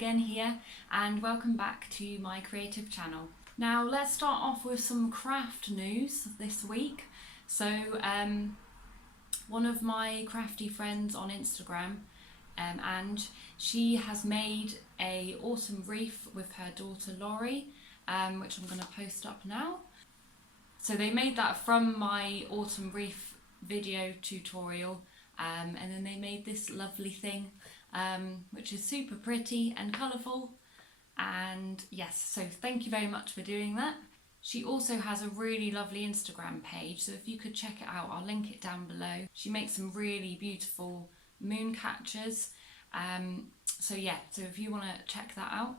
again here, and welcome back to my creative channel. Now let's start off with some craft news this week. So one of my crafty friends on Instagram, and she has made a autumn wreath with her daughter Laurie, which I'm going to post up now. So they made that from my autumn wreath video tutorial, and then they made this lovely thing, which is super pretty and colourful. And yes, so thank you very much for doing that. She also has a really lovely Instagram page, so if you could check it out, I'll link it down below. She makes some really beautiful moon catchers. So yeah, so if you want to check that out,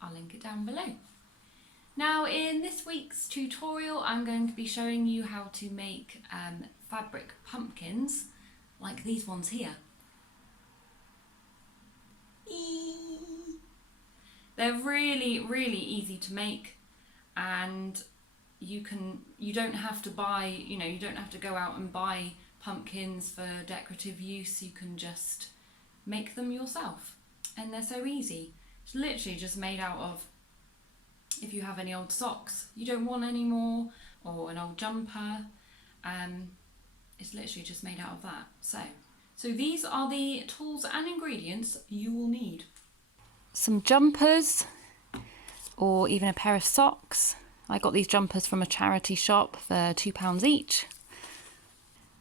I'll link it down below. Now in this week's tutorial, I'm going to be showing you how to make fabric pumpkins like these ones here. They're really easy to make, and you don't have to buy, you don't have to go out and buy pumpkins for decorative use. You can just make them yourself, and they're so easy. It's literally just made out of, if you have any old socks you don't want anymore, or an old jumper, it's literally just made out of that. So these are the tools and ingredients you will need. Some jumpers, or even a pair of socks. I got these jumpers from a charity shop for £2 each.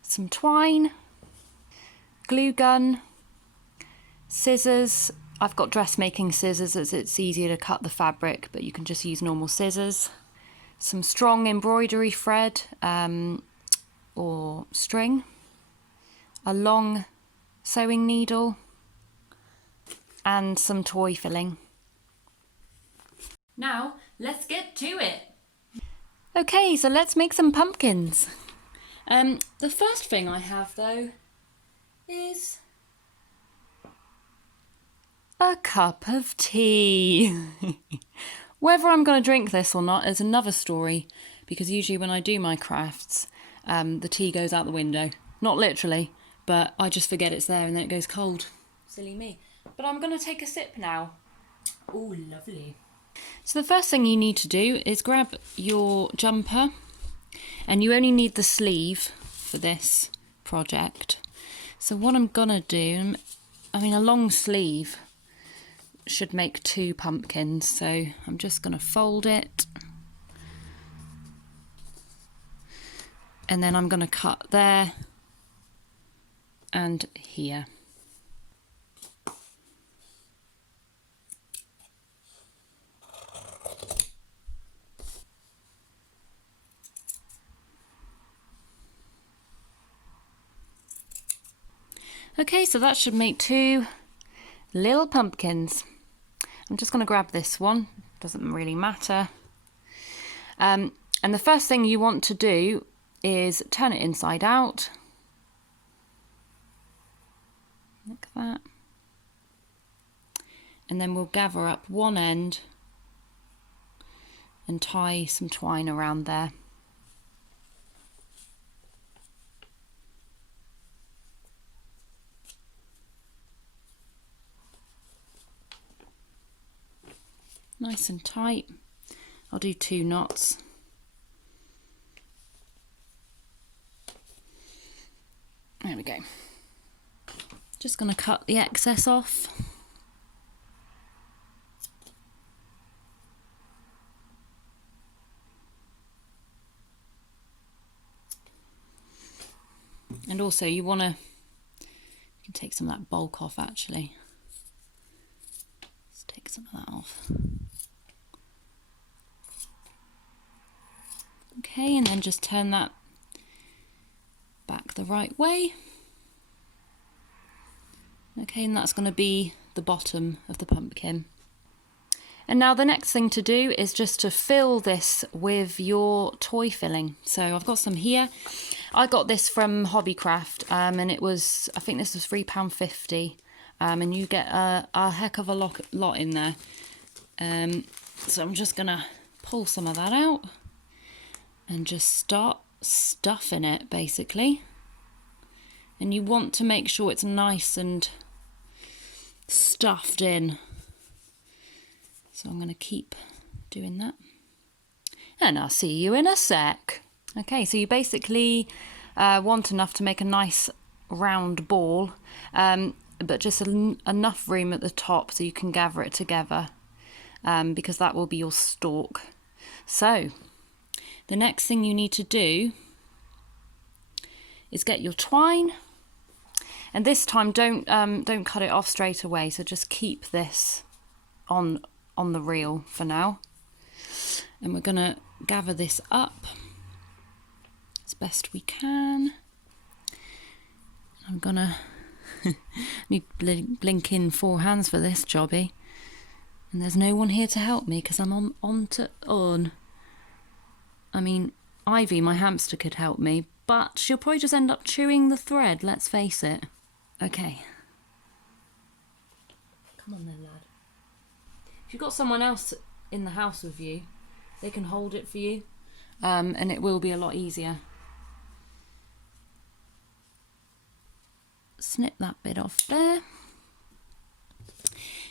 Some twine, glue gun, scissors. I've got dressmaking scissors as it's easier to cut the fabric, but you can just use normal scissors. Some strong embroidery thread or string, a long sewing needle, and some toy filling. Now let's get to it. Okay, so let's make some pumpkins. The first thing I have though is a cup of tea. Whether I'm going to drink this or not is another story, because usually when I do my crafts, the tea goes out the window. Not literally, but I just forget it's there and then it goes cold. Silly me. But I'm going to take a sip now. Oh, lovely. So the first thing you need to do is grab your jumper, and you only need the sleeve for this project. So what I'm going to do, a long sleeve should make 2 pumpkins, so I'm just going to fold it, and then I'm going to cut there and here. Okay, so that should make 2 little pumpkins. I'm just going to grab this one, doesn't really matter. And the first thing you want to do is turn it inside out. Like that. And then we'll gather up one end and tie some twine around there. Nice and tight. I'll do 2 knots. There we go. Just going to cut the excess off. And also you can take some of that bulk off actually. Let's take some of that off. Okay, and then just turn that back the right way. Okay, and that's going to be the bottom of the pumpkin. And now the next thing to do is just to fill this with your toy filling. So I've got some here. I got this from Hobbycraft, and it was, I think this was £3.50, and you get a heck of a lot in there. So I'm just going to pull some of that out and just start stuffing it basically. And you want to make sure it's nice and stuffed in. So I'm going to keep doing that. And I'll see you in a sec. Okay, so you basically want enough to make a nice round ball, but just enough room at the top so you can gather it together, because that will be your stalk. So the next thing you need to do is get your twine, and this time don't cut it off straight away, so just keep this on the reel for now, and we're gonna gather this up as best we can. I'm gonna need blinking 4 hands for this jobby, and there's no one here to help me because I'm on. I mean, Ivy, my hamster, could help me, but she'll probably just end up chewing the thread, let's face it. Okay. Come on then, lad. If you've got someone else in the house with you, they can hold it for you, and it will be a lot easier. Snip that bit off there.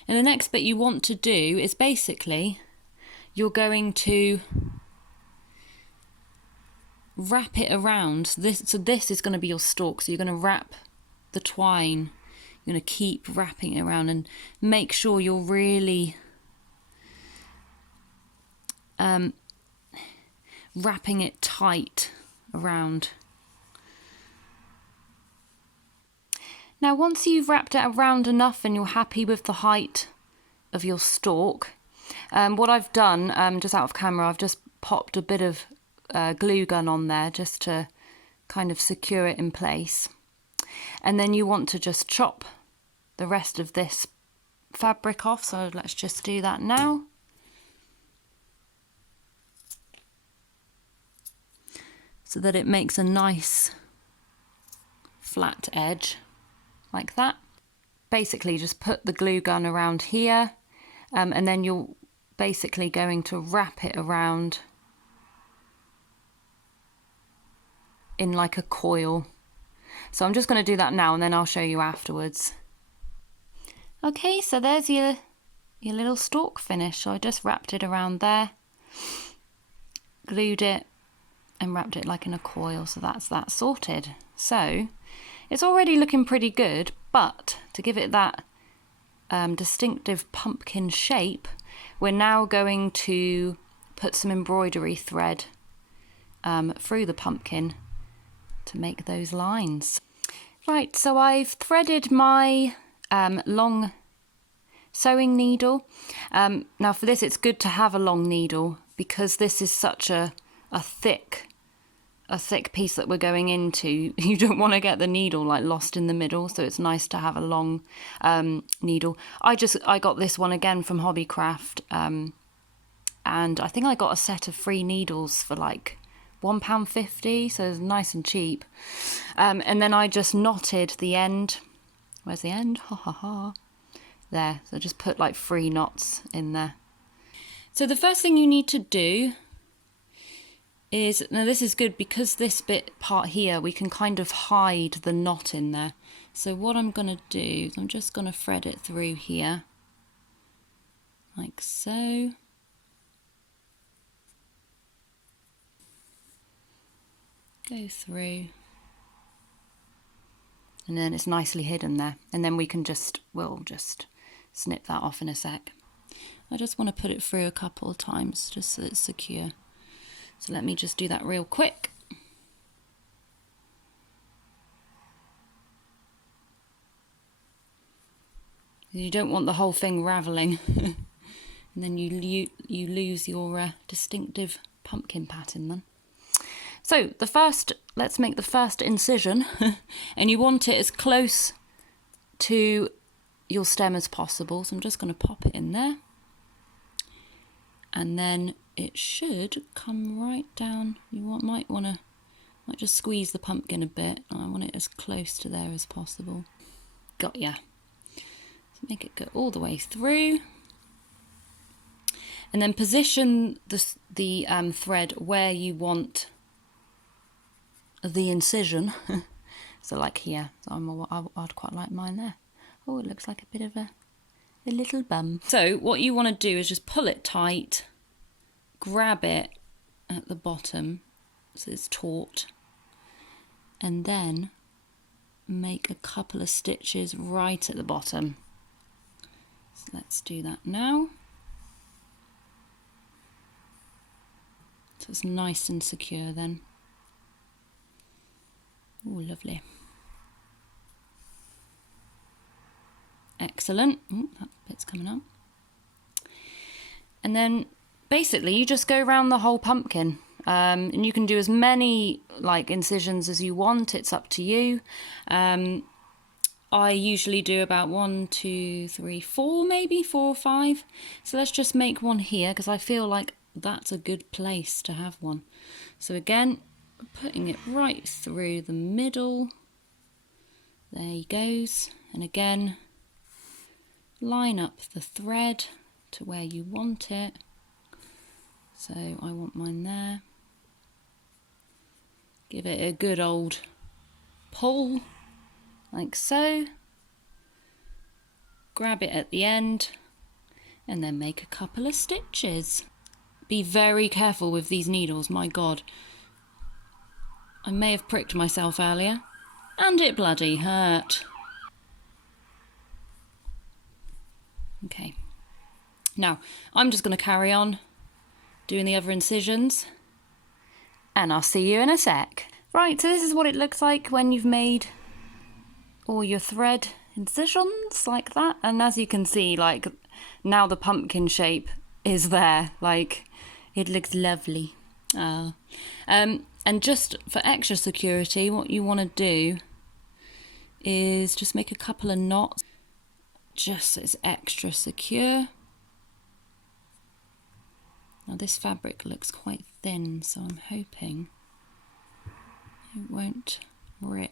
And the next bit you want to do is basically you're going to wrap it around this. So this is going to be your stalk, so you're going to wrap the twine, you're going to keep wrapping it around and make sure you're really wrapping it tight around. Now once you've wrapped it around enough and you're happy with the height of your stalk, what I've done, just out of camera, I've just popped a bit of glue gun on there just to kind of secure it in place. And then you want to just chop the rest of this fabric off, so let's just do that now. So that it makes a nice flat edge like that. Basically just put the glue gun around here, and then you're basically going to wrap it around in like a coil. So I'm just going to do that now and then I'll show you afterwards. Okay, so there's your little stalk finish. So I just wrapped it around there, glued it and wrapped it like in a coil, so that's that sorted. So it's already looking pretty good, but to give it that distinctive pumpkin shape, we're now going to put some embroidery thread through the pumpkin to make those lines. Right, so I've threaded my long sewing needle. Now for this it's good to have a long needle because this is such a thick piece that we're going into. You don't want to get the needle like lost in the middle, so it's nice to have a long needle. I got this one again from Hobbycraft, and I think I got a set of 3 needles for like £1.50, so it's nice and cheap. And then I just knotted the end. Where's the end? Ha ha ha. There. So just put like 3 knots in there. So the first thing you need to do is, now this is good because this part here, we can kind of hide the knot in there. So what I'm going to do is I'm just going to thread it through here, like so. Go through. And then it's nicely hidden there. And then we'll just snip that off in a sec. I just want to put it through a couple of times just so it's secure. So let me just do that real quick. You don't want the whole thing ravelling. And then you lose your distinctive pumpkin pattern then. So let's make the first incision. And you want it as close to your stem as possible. So I'm just going to pop it in there. And then it should come right down. You might just squeeze the pumpkin a bit. I want it as close to there as possible. Got ya. So make it go all the way through. And then position the thread where you want the incision. So like here. So I'd quite like mine there. Oh, it looks like a bit of a A little bum. So what you want to do is just pull it tight, grab it at the bottom so it's taut, and then make a couple of stitches right at the bottom. So let's do that now. So it's nice and secure then. Oh, lovely. Excellent. Ooh, that bit's coming up. And then basically you just go around the whole pumpkin. And you can do as many like incisions as you want, it's up to you. I usually do about 1, 2, 3, 4, maybe 4 or 5. So let's just make one here because I feel like that's a good place to have one. So again, putting it right through the middle. There he goes. And again, line up the thread to where you want it. So I want mine there. Give it a good old pull, like so. Grab it at the end and then make a couple of stitches. Be very careful with these needles, my God. I may have pricked myself earlier and it bloody hurt. Okay, now I'm just going to carry on doing the other incisions and I'll see you in a sec. Right, so this is what it looks like when you've made all your thread incisions like that. And as you can see, like now the pumpkin shape is there, like it looks lovely. And just for extra security, what you want to do is just make a couple of knots just so it's extra secure. Now this fabric looks quite thin, so I'm hoping it won't rip.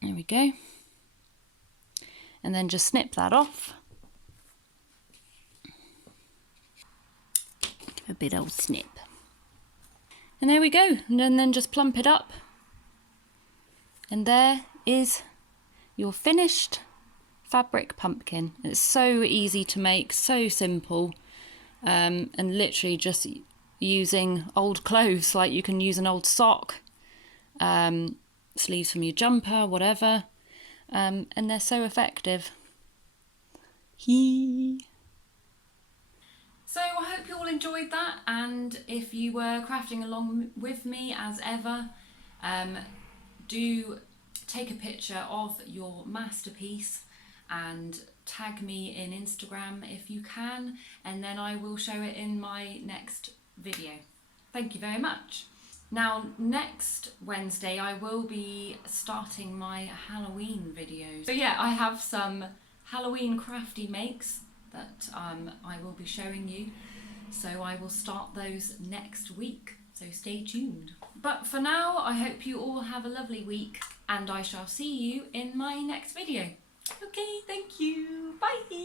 There we go. And then just snip that off. A bit old snip. And there we go. And then just plump it up. And there is your finished fabric pumpkin. It's so easy to make, so simple, and literally just using old clothes. Like you can use an old sock, sleeves from your jumper, whatever, and they're so effective. So I hope you all enjoyed that, and if you were crafting along with me as ever, do take a picture of your masterpiece and tag me in Instagram if you can, and then I will show it in my next video. Thank you very much. Now next Wednesday I will be starting my Halloween videos. So yeah, I have some Halloween crafty makes that I will be showing you, so I will start those next week, so stay tuned. But for now, I hope you all have a lovely week and I shall see you in my next video. Okay, thank you, bye!